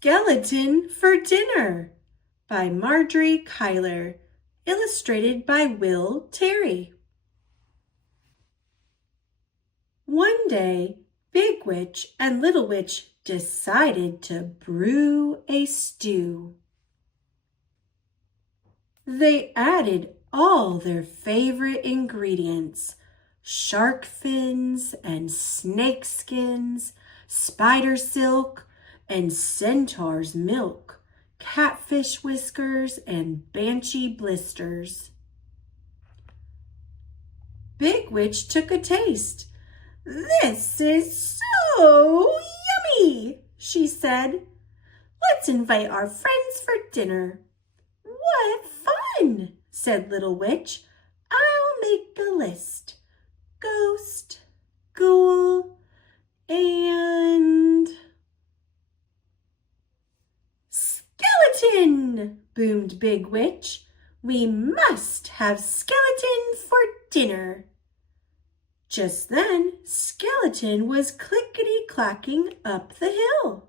Skeleton for Dinner by Margery Cuyler, illustrated by Will Terry. One day, Big Witch and Little Witch decided to brew a stew. They added all their favorite ingredients: shark fins and snake skins, spider silk and centaur's milk, catfish whiskers and banshee blisters. Big Witch took a taste. "This is so yummy," she said. "Let's invite our friends for dinner." "What fun," said Little Witch. "I'll make a list. Ghost, Ghoul, and Skeleton," boomed Big Witch. "We must have Skeleton for dinner." Just then, Skeleton was clickety-clacking up the hill.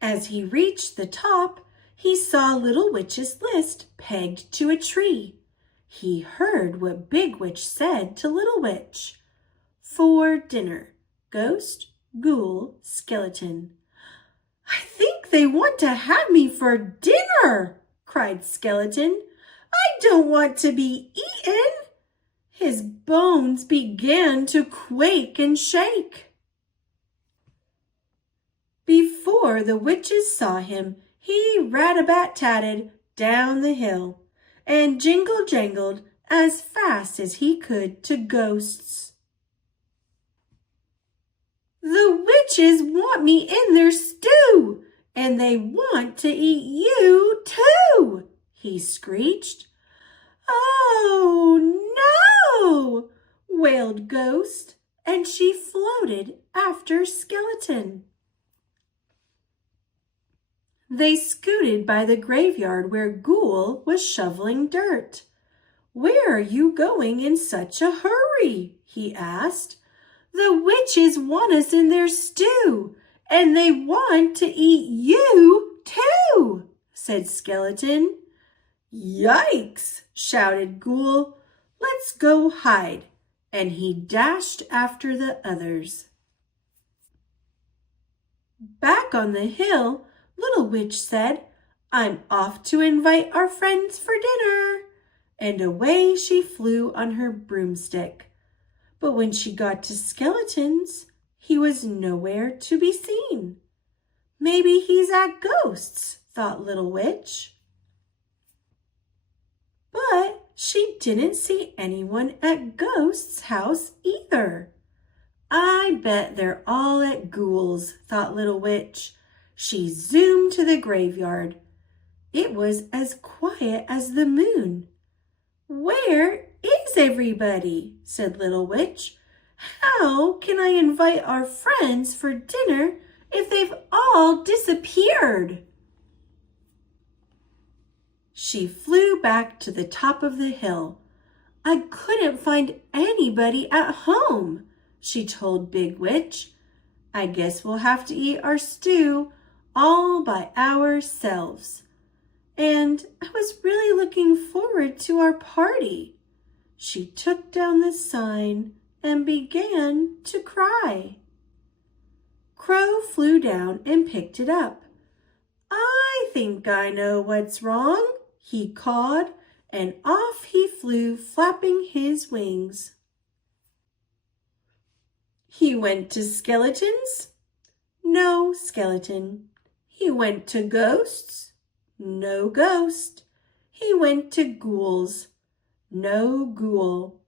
As he reached the top, he saw Little Witch's list pegged to a tree. He heard what Big Witch said to Little Witch. "For dinner, Ghost, Ghoul, Skeleton." "I think they want to have me for dinner," cried Skeleton. "I don't want to be eaten." His bones began to quake and shake. Before the witches saw him, he rat-a-bat-tatted down the hill and jingle-jangled as fast as he could to Ghost's. "The witches want me in their stew, and they want to eat you too," he screeched. "Oh, no!" wailed Ghost, and she floated after Skeleton. They scooted by the graveyard where Ghoul was shoveling dirt. "Where are you going in such a hurry?" he asked. "The witches want us in their stew, and they want to eat you too," said Skeleton. "Yikes!" shouted Ghoul. "Let's go hide," and he dashed after the others. Back on the hill, Little Witch said, "I'm off to invite our friends for dinner," and away she flew on her broomstick. But when she got to Skeleton's, he was nowhere to be seen. "Maybe he's at Ghost's," thought Little Witch. But she didn't see anyone at Ghost's house either. "I bet they're all at Ghoul's," thought Little Witch. She zoomed to the graveyard. It was as quiet as the moon. "Where is everybody?" said Little Witch. "How can I invite our friends for dinner if they've all disappeared?" She flew back to the top of the hill. "I couldn't find anybody at home," she told Big Witch. "I guess we'll have to eat our stew all by ourselves. And I was really looking forward to our party." She took down the sign and began to cry. Crow flew down and picked it up. "I think I know what's wrong," he cawed, and off he flew, flapping his wings. He went to Skeleton's? No skeleton. He went to Ghost's? No ghost. He went to Ghoul's? No Ghoul.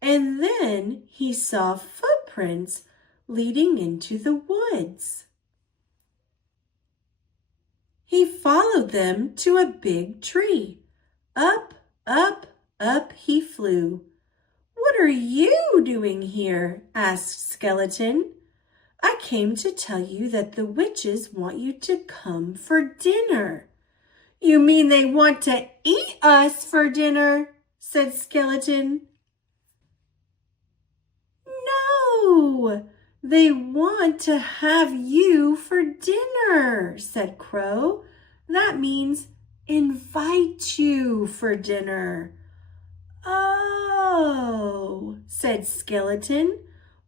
And then he saw footprints leading into the woods. He followed them to a big tree. Up, up, up he flew. "What are you doing here?" asked Skeleton. "I came to tell you that the witches want you to come for dinner." "You mean they want to eat us for dinner?" said Skeleton. "No, They want to have you for dinner, said Crow. That means invite you for dinner. Oh, said Skeleton.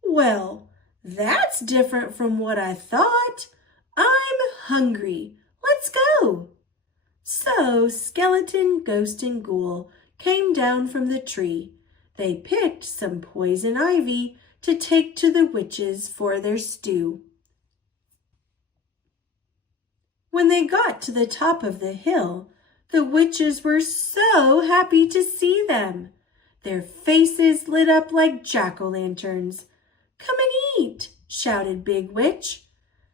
Well, that's different from what I thought. I'm hungry. Let's go. So Skeleton, Ghost, and Ghoul came down from the tree. They picked some poison ivy to take to the witches for their stew. When they got to the top of the hill, the witches were so happy to see them. Their faces lit up like jack-o'-lanterns. Come and eat, shouted Big Witch.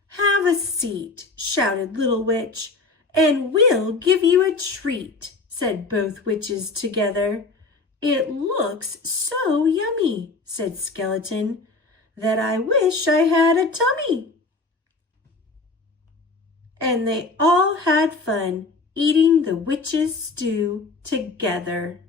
Have a seat, shouted Little Witch, and we'll give you a treat, said both witches together. It looks so yummy, said Skeleton, that I wish I had a tummy. And they all had fun eating the witch's stew together.